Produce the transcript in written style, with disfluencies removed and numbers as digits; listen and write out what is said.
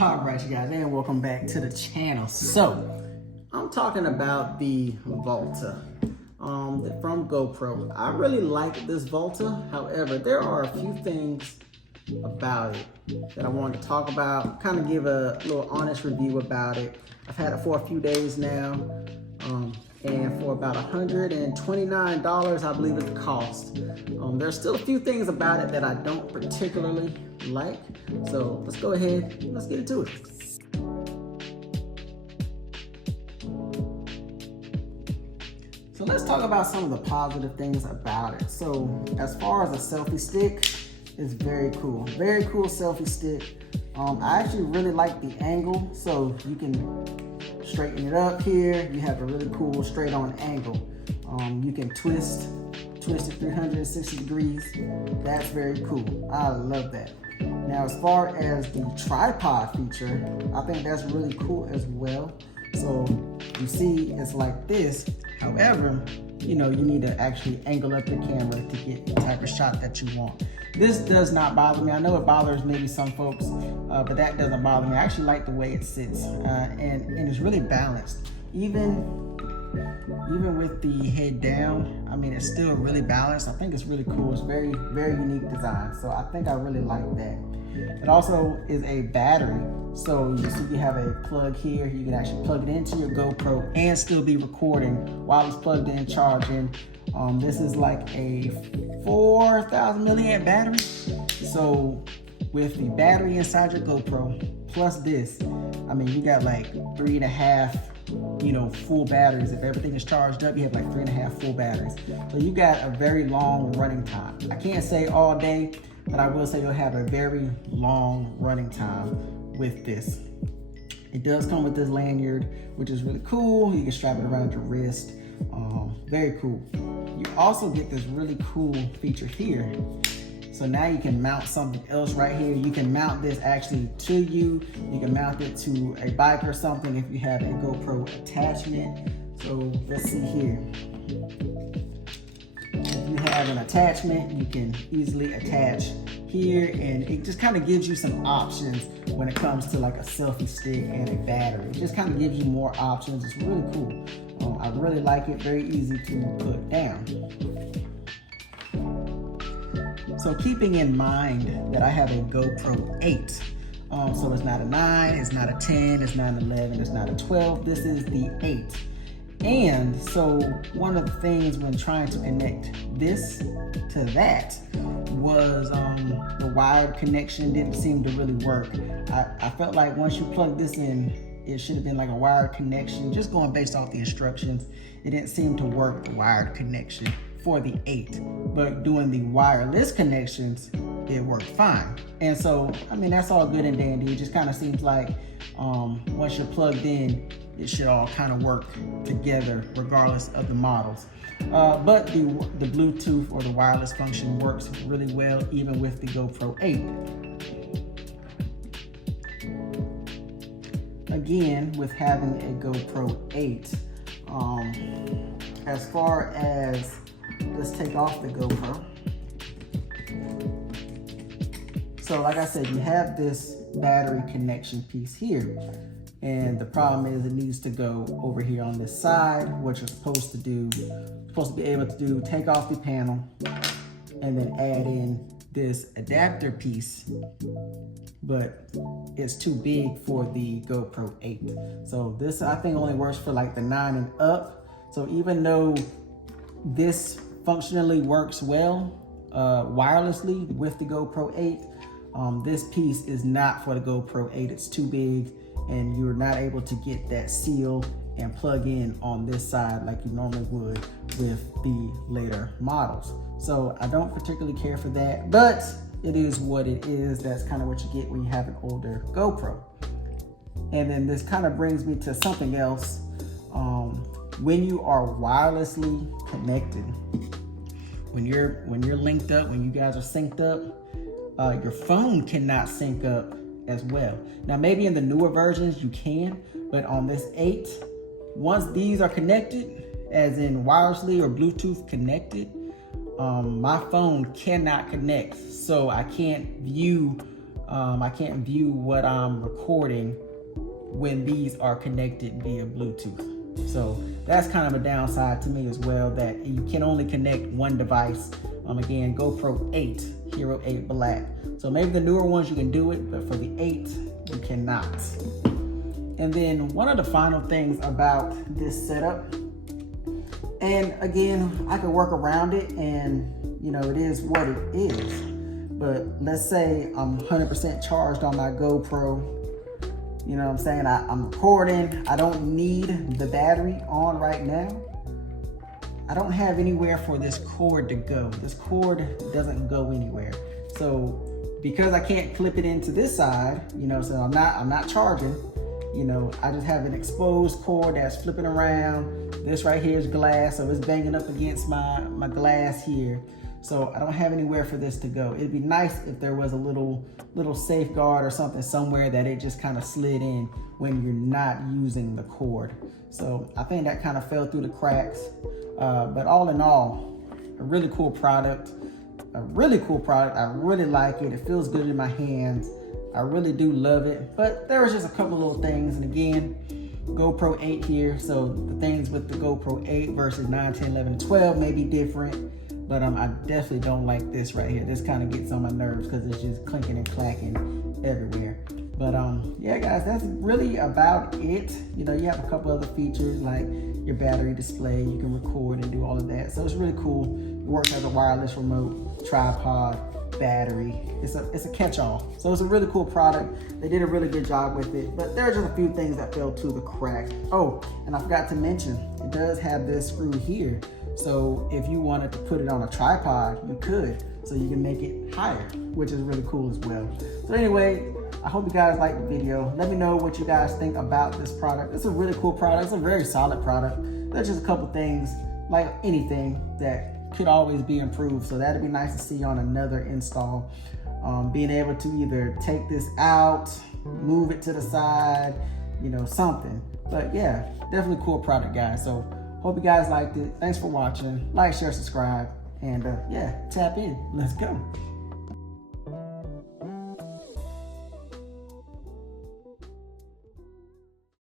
All right, you guys, and welcome back to the channel. So, I'm talking about the Volta from GoPro. I really like this Volta. However, there are a few things about it that I wanted to talk about, kind of give a little honest review about it. I've had it for a few days now, and for about $129, I believe it's the cost. There's still a few things about it that I don't particularly like. So let's go ahead, let's get into it. So let's talk about some of the positive things about it. So as far as a selfie stick, it's very cool. Very cool selfie stick. I actually really like the angle, so you can straighten it up here. You have a really cool straight on angle. You can twist it 360 degrees. That's very cool. I love that. Now, as far as the tripod feature, I think that's really cool as well. So you see it's like this. However, you need to actually angle up your camera to get the type of shot that you want. This does not bother me. I know it bothers maybe some folks, but that doesn't bother me. I actually like the way it sits, and it's really balanced. Even with the head down, I mean, it's still really balanced. I think it's really cool. It's very, very unique design. So I think I really like that. It also is a battery. So you see you have a plug here. You can actually plug it into your GoPro and still be recording while it's plugged in, charging. This is like a 4,000 milliamp battery. So with the battery inside your GoPro plus this, I mean, you got like 3.5, full batteries. If everything is charged up, you have like 3.5 full batteries. So you got a very long running time. I can't say all day, but I will say you'll have a very long running time with this. It does come with this lanyard, which is really cool. You can strap it around your wrist. Very cool. You also get this really cool feature here. So now you can mount something else right here. You can mount this actually to you. You can mount it to a bike or something if you have a GoPro attachment. So let's see here. If you have an attachment, you can easily attach here, and it just kind of gives you some options when it comes to like a selfie stick and a battery. It just kind of gives you more options. It's really cool. I really like it. Very easy to put down. So keeping in mind that I have a GoPro 8, so it's not a 9, it's not a 10, it's not an 11, it's not a 12, this is the 8. And so one of the things when trying to connect this to that was the wired connection didn't seem to really work. I felt like once you plug this in, it should have been like a wired connection. Just going based off the instructions, it didn't seem to work, the wired connection for the 8. But doing the wireless connections, it worked fine. And so, I mean, that's all good and dandy. It just kind of seems like once you're plugged in, it should all kind of work together regardless of the models. But the Bluetooth or the wireless function works really well even with the GoPro 8. Again, with having a GoPro 8, as far as, let's take off the GoPro. So like I said, you have this battery connection piece here. And the problem is it needs to go over here on this side. What you're supposed to be able to do, take off the panel and then add in this adapter piece, but it's too big for the GoPro 8. So this, I think, only works for like the 9 and up. So even though this functionally works well wirelessly with the GoPro 8, this piece is not for the GoPro 8. It's too big, and you're not able to get that seal and plug in on this side like you normally would with the later models. So I don't particularly care for that, but it is what it is. That's kind of what you get when you have an older GoPro. And then this kind of brings me to something else. When you are wirelessly connected, when you're linked up, when you guys are synced up, your phone cannot sync up as well. Now, maybe in the newer versions you can, but on this 8, once these are connected, as in wirelessly or Bluetooth connected, my phone cannot connect. So I can't view I can't view what I'm recording when these are connected via Bluetooth. So that's kind of a downside to me as well, that you can only connect one device. Again, GoPro 8, Hero 8 Black. So maybe the newer ones you can do it, but for the 8, you cannot. And then one of the final things about this setup, and again, I can work around it and it is what it is. But let's say I'm 100% charged on my GoPro. You know what I'm saying? I'm recording. I don't need the battery on right now. I don't have anywhere for this cord to go. This cord doesn't go anywhere. So because I can't clip it into this side, so I'm not charging, I just have an exposed cord that's flipping around. This right here is glass, so it's banging up against my glass here. So I don't have anywhere for this to go. It'd be nice if there was a little safeguard or something somewhere that it just kind of slid in when you're not using the cord. So I think that kind of fell through the cracks. But all in all, a really cool product. I really like it. It feels good in my hands. I really do love it. But there was just a couple little things. And again, GoPro 8 here. So the things with the GoPro 8 versus 9, 10, 11, 12 may be different. But I definitely don't like this right here. This kind of gets on my nerves because it's just clinking and clacking everywhere. But yeah, guys, that's really about it. You have a couple other features like your battery display. You can record and do all of that. So it's really cool. It works as a wireless remote, tripod, battery. It's a catch-all. So it's a really cool product. They did a really good job with it. But there are just a few things that fell to the cracks. Oh, and I forgot to mention, it does have this screw here. So if you wanted to put it on a tripod, you could. So you can make it higher, which is really cool as well. So anyway, I hope you guys liked the video. Let me know what you guys think about this product. It's a really cool product. It's a very solid product. There's just a couple things, like anything, that could always be improved. So that'd be nice to see on another install. Being able to either take this out, move it to the side, something. But yeah, definitely cool product, guys. So hope you guys liked it. Thanks for watching. Like, share, subscribe, and yeah, tap in. Let's go.